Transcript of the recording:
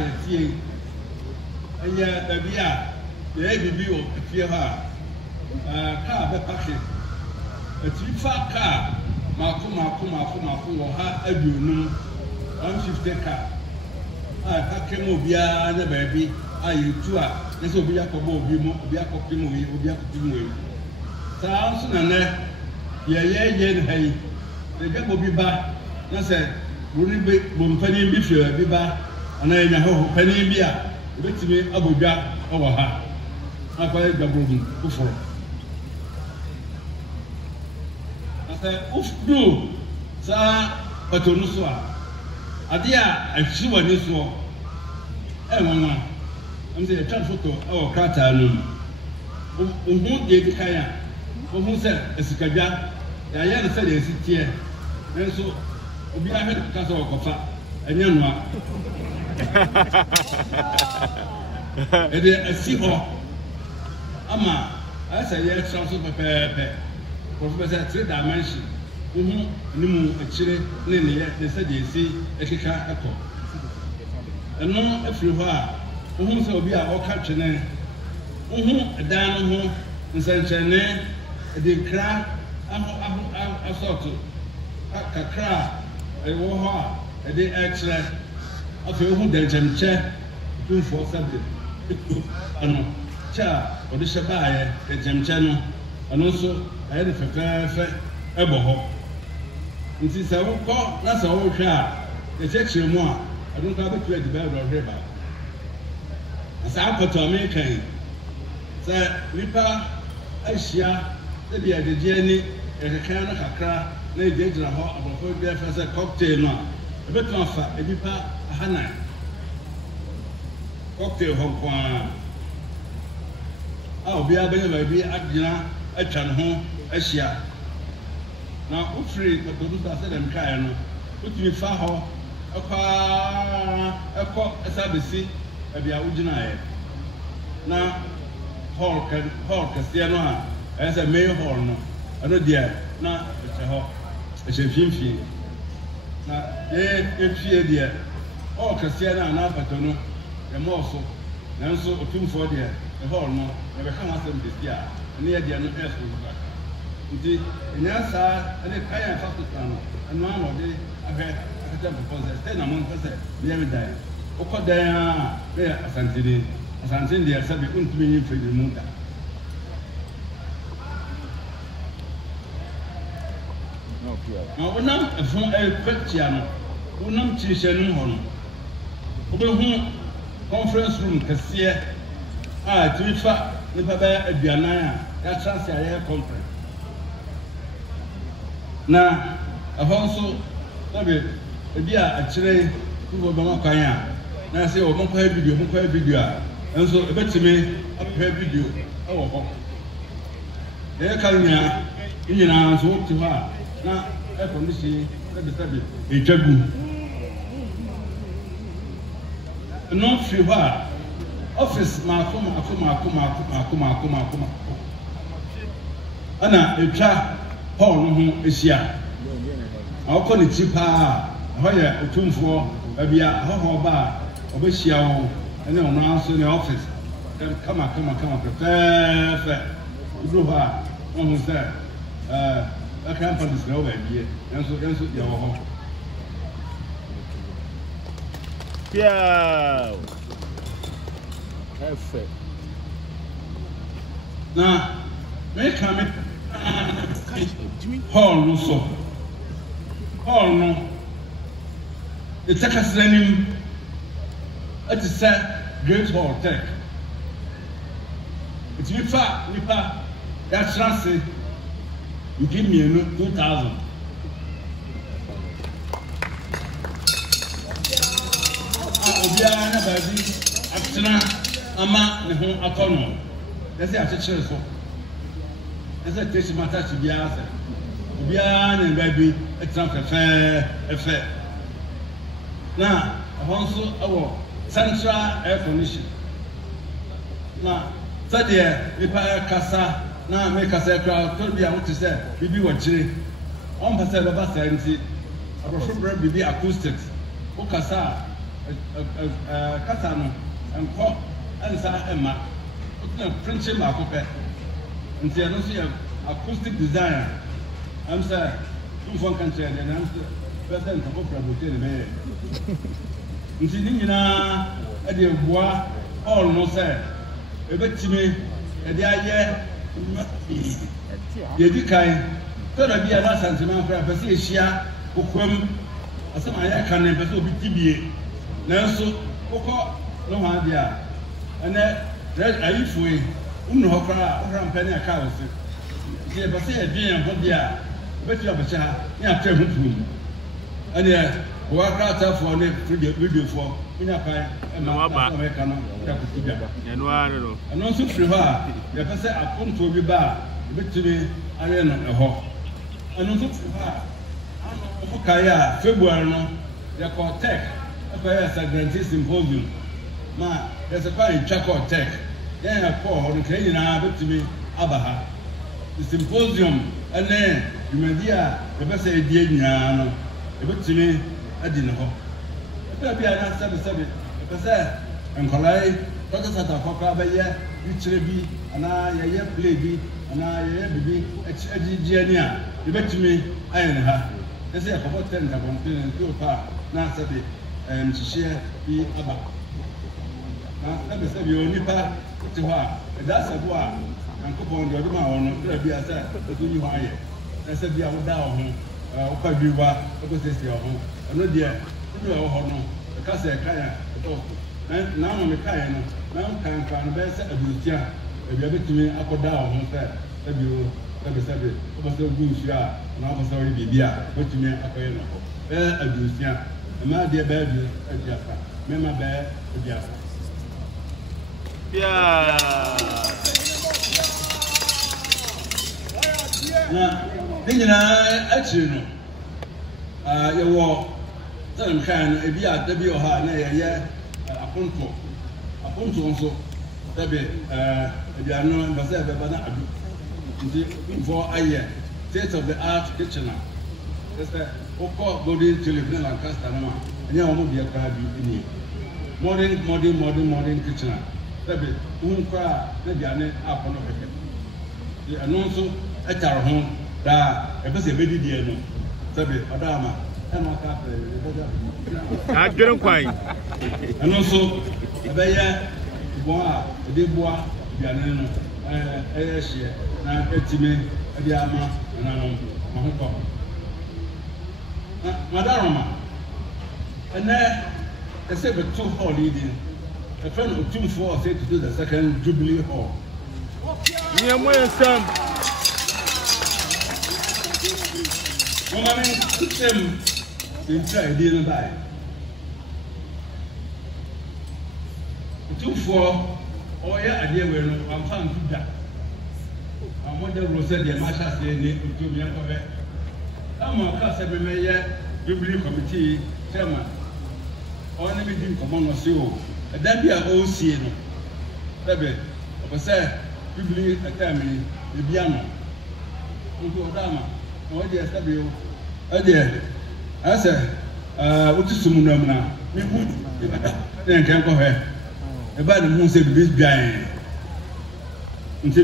yetie anya baby a ye bibi o fie ha car be packet atifa car mako wo ha aduonu 150 car packet mo bia na baby ayetu a nso obi akobo obi mo obi akopim wi saa nso na ne ye ne hayi de obi ba na se woni be bompani bi fie bi ba ana enya ho pani bi a betimi abodwa owo ha akwa gabrogun uforo asa ufdu sa patonu so a ade a ahyi wani so enwanwa amse ya twa foto awo krata no uhu de dikaya uhu se esikadwa ya ya se de sitie enso obi ahwe ka so okofa enya no a ede asi ho ama asa ye twa so pepepe professor 3 dimension uhu nimu akire ne ne ye de se de esi ekeka akọ eno afiri ho a uhu se obi a oka twene uhu dan no ho nsanchene de kra asoto kakra ewo ho a de extra afi uhu denchemche tumfo sabe ano cha odi shebaaye denchemche no ano so aye de fefe ebo ho nti se wo ko na se wo hwe a echechire mu a adon ka betu adi ba do hweba asa akoto me kan se nipa ahia se bia de ni ekeka na kakra na ejejira ho abofo bi afa se cocktail no ebetu afa edipa ahana cocktail ho kwa obi abanya ba bi agina atwa ne ho ahia na ufri na producer se dem kai no utumi fa ho eko esabesi abia ugina ye na hall kase no a esa main hall no ano dia na eche ho eche finfin na efie dia hall kase na apato no e mo so nanso otumfo dia e hall no e be kan asem dia ne ye dia no esko nti nyasa ene kaya fakta no eno amode ahwe akata because stay na mon kase ne me dai okodan a be asante dia sabe untumi yin fedi mu da no wonam efun kwaktia no wonam chihye ho no obehu conference room kase a tifa ne baba aduanan a ya chance ya conference na ahonso sabe ebi a akire kubo bama kwan a na se o mo kwa video a enso ebetime apɛ video ɛwɔ hɔ e ka nya nyina so ti hɔ a na e condition sabe etwagu no fi hɔ a office mako ana etwa Paul no ho esia awko ne ti pa ho ye otumfo abia ho ba obehia wo ene ono aso ne office kama pepe udo ba ono se akran pa disna wa bie enso ye wo ho Piau efe na me kame hall no so hall no the takasranim at the great hall tech it's nipa that's right you give me 2,000 obiara na baby atena ama ne ho akono yesi achechere so ese tesi mata ti bia ase bia na baby etra efe na ahonso awo central air condition na sadie nipa kasa na me kasa kra to bia wote se bibi wo kire on pese baba sa nti abrofo bibi acoustics o kasa kasa no enko ensa ema otuna printing ma akopɛ nti ɛno so yɛ acoustic design am say mfon kan kyerɛ dɛ nam present ko promote ne bɛyɛ nti ni nyinaa ɛde boa all no sɛ ebetime ɛde ayɛ yɛdi kan tɔrɔ bi a na Asanteman kora pɛ sɛ ehyia kokwam asɛm ayɛ ka ne pɛ sɛ obi tibie nanso kokɔ no ho ade a ɛnɛ ayifoe wonu hɔ koraa wokora mpɛ ne aka wo se nti yɛpɛ sɛ yɛdwen yɛn ho de a wobɛtumi abɛkyɛ ha ne atɛ ho tuom ɛneɛ wɔwa kratafoɔ ne videofoɔ wonya kwan ɛma asɛmɛka no yɛakɔti bia ɛno nso firi hɔ a yɛpɛ sɛ apontoɔ bi ba a yɛbɛtumi ayɛ no ɛhɔ ɛno nso firi hɔ a ano kaeɛ a February no yɛkɔ tech ɛkɔyɛ sagrantee symposium ma yɛsɛ kwan yɛtwa kɔɔ tech yɛn yɛkɔɔ hɔ no kɛn nyinaa bɛtumi aba ha symposium ɛne dwumadi a yɛbɛ sɛ yɛdie nyinaa no yɛbɛtumi adi ne hɔ ɛbɛrɛ bi a na sɛbesɛbe yɛpɛ sɛ nkɔlaa yi tɔkasata kɔkɔa bɛyɛ bikyerɛ bi anaa yɛyɛ play bi anaa yɛyɛ bibi agyigye ani a yɛbɛtumi ayɛ ne ha ɛsɛ yɛkɔbɔ tent abɔnten nti wɔ pa a na sɛbe nhyehyɛ bi aba na sɛbesɛbe yɛ onipa te hɔ a ɛda asɛbo a Nyankopɔn de ɔde ma wɔ no ɛbɛrɛ bi a sɛ ɛso yi hɔ ayɛ ɛsɛ bi a woda wɔ ho wokɔ bi wa wokɔsiesie wɔ ho ɛno deɛ wodu wɔ hɔ no ɛka sɛ ɛka yɛ ɛdɔɔso na ama meka yɛ no na nkanka no bɛyɛ sɛ adurotia ebi abɛtumi akɔda wɔ ho sɛ ɛbi o sɛbesɛbe wobɛ sɛ wogu nsuo a na wobɛ sɛ wɔyɛ biribi a wobɛtumi akɔyɛ no hɔ bɛyɛ adurotia mmaa deɛ bɛyɛ aduasa mmarima bɛyɛ aduasa na ne nyinaa akyiri no yɛwɔ sɛnɛm kan no ebi a da bi wɔ ha na yɛyɛ aponto nso dabi aduano mbasa ɛbɛba na adu nti mfɔ ayɛ state of the art kitchen a ɛsɛ wokɔ golden tulip ne Lancaster no a ɛnyɛ wɔn deɛ koraa bi nie modern kitchen a dabi wohu koraa na aduane akɔ no kɛkɛ ɛno nso ɛtare ho daa ɛbɛ sɛ ɛbɛdidiɛ no sɛbe ɔda ama ɛna ɔka adwene kwan ɛno nso ɛbɛyɛ bɔn a ɛde boa aduane no ɛyɛ hyeɛ na ɛtumi ɛde ama ɛnanom ma ho kɔ na madaroma ɛnɛ ɛsɛ bɛto hall yi din ɛfɛ no otumfoɔ ɔsɛ to do the second Jubilee Hall nneɛma yɛ nsɛm Mama me nsɛm ntra ɛdi no bae otumfoɔ ɔyɛ adeɛ wei no amfa nto da amɔda wuro sɛ deɛ mahyɛ aseɛ ne ɔtumi ɛkɔbɛ ama ɔka sɛ bɛmɛyɛ Jubilee Committee chairman ɔne me di nkɔmmɔ no se o ɛda bi a ɔresie no sɛbɛ ɔpɛ sɛ Jubilee ɛtɛme ebi ano nti ɔda ama na ɔde ɛsɛbe o ɛdeɛ ɛsɛ wotu sum nam na mehu ne nkɛnkɔ hɛ ɛba ne mu sɛ bibi dwan nti